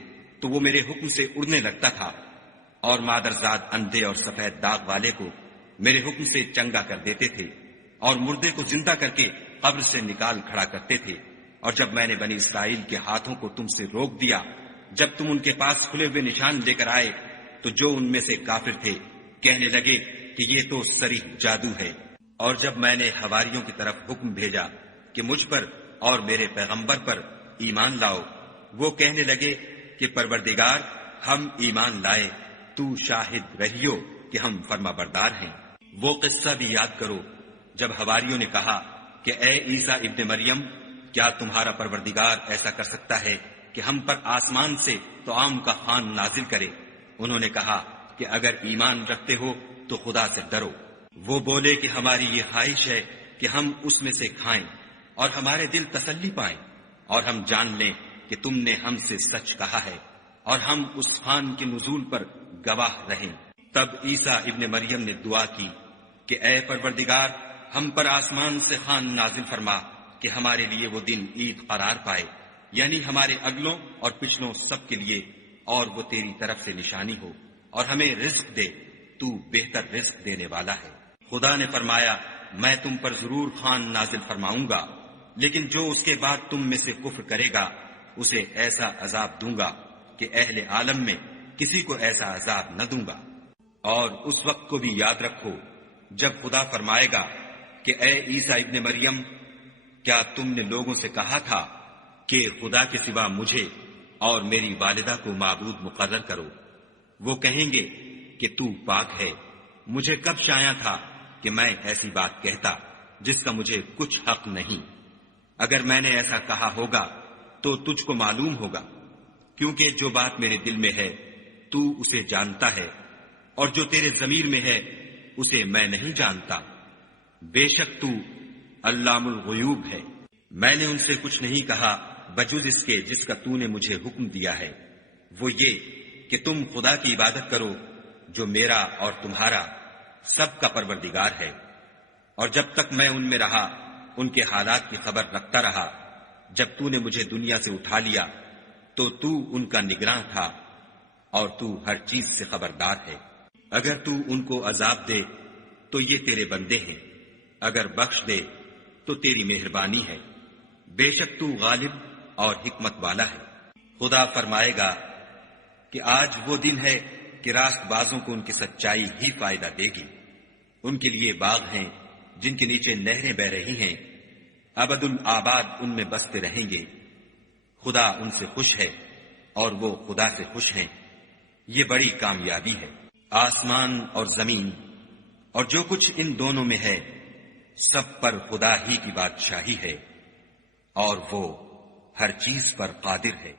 تو وہ میرے حکم سے اڑنے لگتا تھا، اور مادرزاد اندھے اور سفید داغ والے کو میرے حکم سے چنگا کر دیتے تھے، اور مردے کو زندہ کر کے قبر سے نکال کھڑا کرتے تھے، اور جب میں نے بنی اسرائیل کے ہاتھوں کو تم سے روک دیا جب تم ان کے پاس کھلے ہوئے نشان لے کر آئے، تو جو ان میں سے کافر تھے کہنے لگے کہ یہ تو صریح جادو ہے۔ اور جب میں نے حواریوں کی طرف حکم بھیجا کہ مجھ پر اور میرے پیغمبر پر ایمان لاؤ، وہ کہنے لگے کہ پروردگار ہم ایمان لائے، تو شاہد رہیو کہ ہم فرما بردار ہیں۔ وہ قصہ بھی یاد کرو جب حواریوں نے کہا کہ اے عیسیٰ ابن مریم، کیا تمہارا پروردگار ایسا کر سکتا ہے کہ ہم پر آسمان سے طعام کا خوان نازل کرے؟ انہوں نے کہا کہ اگر ایمان رکھتے ہو تو خدا سے ڈرو۔ وہ بولے کہ ہماری یہ خواہش ہے کہ ہم اس میں سے کھائیں اور ہمارے دل تسلی پائیں، اور ہم جان لیں کہ تم نے ہم سے سچ کہا ہے، اور ہم اس خوان کے نزول پر گواہ رہیں۔ تب عیسیٰ ابن مریم نے دعا کی کہ اے پروردگار، ہم پر آسمان سے خوان نازل فرما کہ ہمارے لیے وہ دن عید قرار پائے، یعنی ہمارے اگلوں اور پچھلوں سب کے لیے، اور وہ تیری طرف سے نشانی ہو، اور ہمیں رزق دے، تو بہتر رزق دینے والا ہے۔ خدا نے فرمایا میں تم پر ضرور خوان نازل فرماؤں گا، لیکن جو اس کے بعد تم میں سے کفر کرے گا اسے ایسا عذاب دوں گا کہ اہل عالم میں کسی کو ایسا عذاب نہ دوں گا۔ اور اس وقت کو بھی یاد رکھو جب خدا فرمائے گا کہ اے عیسیٰ ابن مریم، کیا تم نے لوگوں سے کہا تھا کہ خدا کے سوا مجھے اور میری والدہ کو معبود مقرر کرو؟ وہ کہیں گے کہ تو پاک ہے، مجھے کب شایع تھا کہ میں ایسی بات کہتا جس کا مجھے کچھ حق نہیں۔ اگر میں نے ایسا کہا ہوگا تو تجھ کو معلوم ہوگا، کیونکہ جو بات میرے دل میں ہے تو اسے جانتا ہے، اور جو تیرے ضمیر میں ہے اسے میں نہیں جانتا۔ بے شک تو علام الغیوب ہے۔ میں نے ان سے کچھ نہیں کہا بجز اس کے جس کا تو نے مجھے حکم دیا ہے، وہ یہ کہ تم خدا کی عبادت کرو جو میرا اور تمہارا سب کا پروردگار ہے۔ اور جب تک میں ان میں رہا ان کے حالات کی خبر رکھتا رہا۔ جب تو نے مجھے دنیا سے اٹھا لیا تو تو ان کا نگراں تھا، اور تو ہر چیز سے خبردار ہے۔ اگر تو ان کو عذاب دے تو یہ تیرے بندے ہیں، اگر بخش دے تو تیری مہربانی ہے، بے شک تو غالب اور حکمت والا ہے۔ خدا فرمائے گا کہ آج وہ دن ہے کہ راست بازوں کو ان کی سچائی ہی فائدہ دے گی۔ ان کے لیے باغ ہیں جن کے نیچے نہریں بہ رہی ہیں، ابد الآباد ان میں بستے رہیں گے۔ خدا ان سے خوش ہے اور وہ خدا سے خوش ہیں، یہ بڑی کامیابی ہے۔ آسمان اور زمین اور جو کچھ ان دونوں میں ہے سب پر خدا ہی کی بادشاہی ہے، اور وہ ہر چیز پر قادر ہے۔